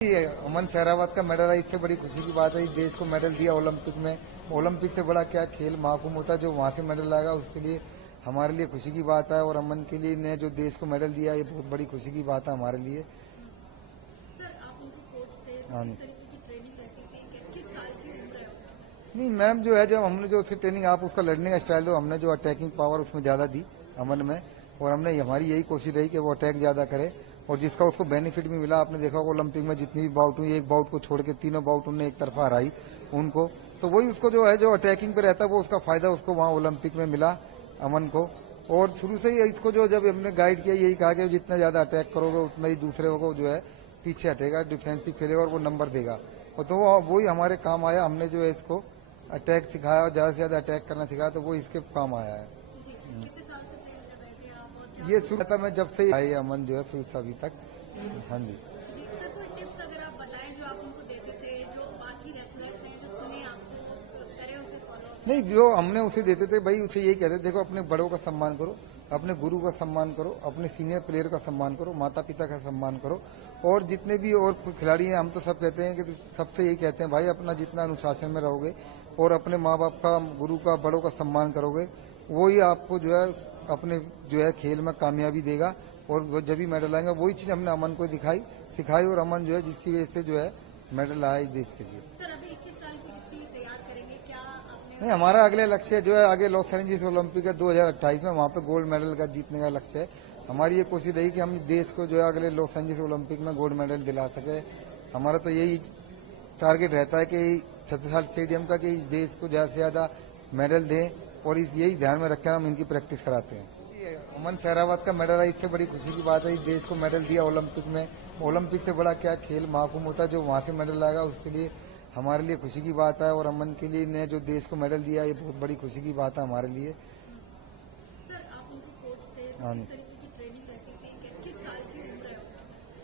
ये अमन सहरावत का मेडल है, इससे बड़ी खुशी की बात है। इस देश को मेडल दिया ओलंपिक में। ओलंपिक से बड़ा क्या खेल महाकुंभ होता है, जो वहां से मेडल आएगा उसके लिए हमारे लिए खुशी की बात है। और अमन के लिए ने जो देश को मेडल दिया, ये बहुत बड़ी खुशी की बात है हमारे लिए। सर, आप उनके कोच थे, हाँ किस तरीके की ट्रेनिंग रहती थी, किस साल की उम्र है? नहीं मैम, जो है जब हमने जो उसकी ट्रेनिंग, आप उसका लड़ने का स्टाइल, तो हमने जो अटैकिंग पावर उसमें ज्यादा दी अमन में। और हमने हमारी यही कोशिश रही कि वो अटैक ज्यादा करे, और जिसका उसको बेनिफिट भी मिला। आपने देखा होगा ओलंपिक में जितनी भी बाउट हुई, एक बाउट को छोड़ के तीनों बाउट उन्होंने एक तरफा हराई उनको। तो वही उसको जो है, जो अटैकिंग पे रहता है, वो उसका फायदा उसको वहां ओलंपिक में मिला अमन को। और शुरू से ही इसको जो जब हमने गाइड किया, यही कहा कि जितना ज्यादा अटैक करोगे उतना ही दूसरे को जो है पीछे हटेगा, डिफेंसिव खेलेगा और वो नंबर देगा। और तो वही हमारे काम आया। हमने जो है इसको अटैक सिखाया और ज्यादा से ज्यादा अटैक करना सिखाया, तो वो इसके काम आया है। जी, कितने साल से ट्रेन कर रहे थे आप और क्या? ये शुरू था, मैं जब से आई अमन जो है शुरू से अभी तक। हाँ जी। जी, सर, कोई टिप्स अगर आप बताएं जो आप उनको देते थे, जो बाकी रेसलर्स हैं जो सुने आपको करे उसे फॉलो? नहीं, जो हमने उसे देते थे भाई, उसे यही कहते थे, देखो अपने बड़ों का सम्मान करो, अपने गुरु का सम्मान करो, अपने सीनियर प्लेयर का सम्मान करो, माता पिता का सम्मान करो। और जितने भी और खिलाड़ी हैं, हम तो सब कहते हैं कि सबसे यही कहते हैं, भाई अपना जितना अनुशासन में रहोगे और अपने माँ बाप का, गुरु का, बड़ों का सम्मान करोगे, वही आपको जो है अपने जो है खेल में कामयाबी देगा। और वो जब भी मेडल आएंगे, वही चीज हमने अमन को दिखाई, सिखाई। और अमन जो है जिसकी वजह से जो है मेडल आया इस देश के लिए। सर, अभी 21 साल की किसके लिए तैयार करेंगे, क्या आपने? नहीं, हमारा अगले लक्ष्य जो है आगे लॉस एंजलिस ओलंपिक है 2028 में, वहां पे गोल्ड मेडल का जीतने का लक्ष्य है। हमारी ये कोशिश रही कि हम देश को जो है अगले लॉस एंजलिस ओलंपिक में गोल्ड मेडल दिला सके। हमारा तो यही टारगेट रहता है कि छत्रसाल स्टेडियम का, कि इस देश को ज्यादा से ज्यादा मेडल दें। और इस यही ध्यान में रखकर हम इनकी प्रैक्टिस कराते हैं। ये अमन सहरावत का मेडल है, इससे बड़ी खुशी की बात है। इस देश को मेडल दिया ओलंपिक में। ओलंपिक से बड़ा क्या खेल महाकुंभ होता है, जो वहां से मेडल आएगा उसके लिए हमारे लिए खुशी की बात है। और अमन के लिए ने जो देश को मेडल दिया, ये बहुत बड़ी खुशी की बात है हमारे लिए। सर, आप उनके कोच थे, हाँ किस जी। तरीके की ट्रेनिंग रहती थी, किस साल की उम्र है?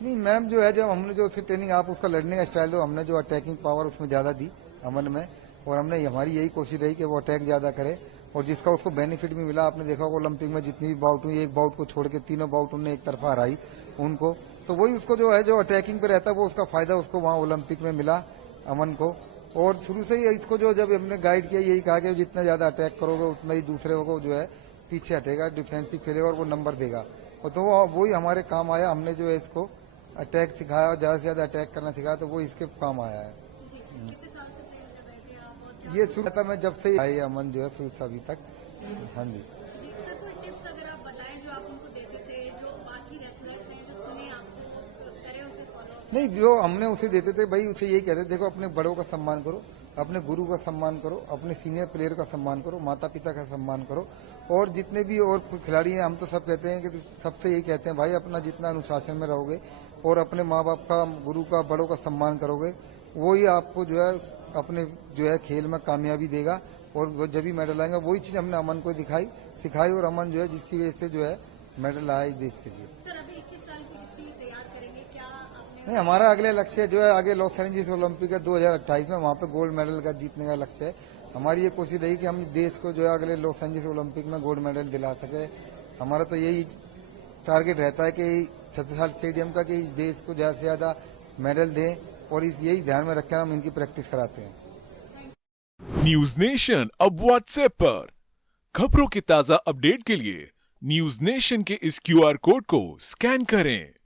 नहीं मैम, जो है जब हमने जो उसकी ट्रेनिंग, आप उसका लड़ने का स्टाइल, तो हमने जो अटैकिंग पावर उसमें ज्यादा दी अमन में। और हमने हमारी यही कोशिश रही कि वो अटैक ज्यादा करे, और जिसका उसको बेनिफिट भी मिला। आपने देखा होगा ओलंपिक में जितनी भी बाउट हुई, एक बाउट को छोड़ के तीनों बाउट उन्होंने एक तरफा हराई उनको। तो वही उसको जो है, जो अटैकिंग पे रहता है, वो उसका फायदा उसको वहां ओलंपिक में मिला अमन को। और शुरू से ही इसको जो जब हमने गाइड किया, यही कहा कि जितना ज्यादा अटैक करोगे उतना ही दूसरे को जो है पीछे हटेगा, डिफेंसिव खेलेगा और वो नंबर देगा। और तो वही हमारे काम आया। हमने जो है इसको अटैक सिखाया और ज्यादा से ज्यादा अटैक करना सिखाया, तो वो इसके काम आया है। जी, कितने साल से ट्रेन कर रहे थे आप और क्या? ये शुरू था, मैं जब से आई अमन जो है शुरू से अभी तक। हाँ जी। जी, सर, कोई टिप्स अगर आप बताएं जो आप उनको देते थे, जो बाकी रेसलर्स हैं जो सुने आपको करे उसे फॉलो? नहीं, जो हमने उसे देते थे भाई, उसे यही कहते थे, देखो अपने बड़ों का सम्मान करो, अपने गुरु का सम्मान करो, अपने सीनियर प्लेयर का सम्मान करो, माता पिता का सम्मान करो। और जितने भी और खिलाड़ी हैं, हम तो सब कहते हैं कि सबसे यही कहते हैं, भाई अपना जितना अनुशासन में रहोगे और अपने माँ बाप का, गुरु का, बड़ों का सम्मान करोगे, वही आपको जो है अपने जो है खेल में कामयाबी देगा। और वो जब भी मेडल आएंगे, वही चीज हमने अमन को दिखाई, सिखाई। और अमन जो है जिसकी वजह से जो है मेडल आया इस देश के लिए। सर, अभी 21 साल की किसके लिए तैयार करेंगे, क्या आपने? नहीं, हमारा अगले लक्ष्य जो है आगे लॉस एंजलिस ओलंपिक है 2028 में, वहां पे गोल्ड मेडल का जीतने का लक्ष्य है। हमारी ये कोशिश रही कि हम देश को जो है अगले लॉस एंजलिस ओलंपिक में गोल्ड मेडल दिला सके। हमारा तो यही टारगेट रहता है कि छत्रसाल स्टेडियम का, कि इस देश को ज्यादा से ज्यादा मेडल दें। और इस यही ध्यान में रखकर हम इनकी प्रैक्टिस कराते हैं। न्यूज नेशन अब व्हाट्सएप पर खबरों के ताजा अपडेट के लिए न्यूज नेशन के इस क्यूआर कोड को स्कैन करें।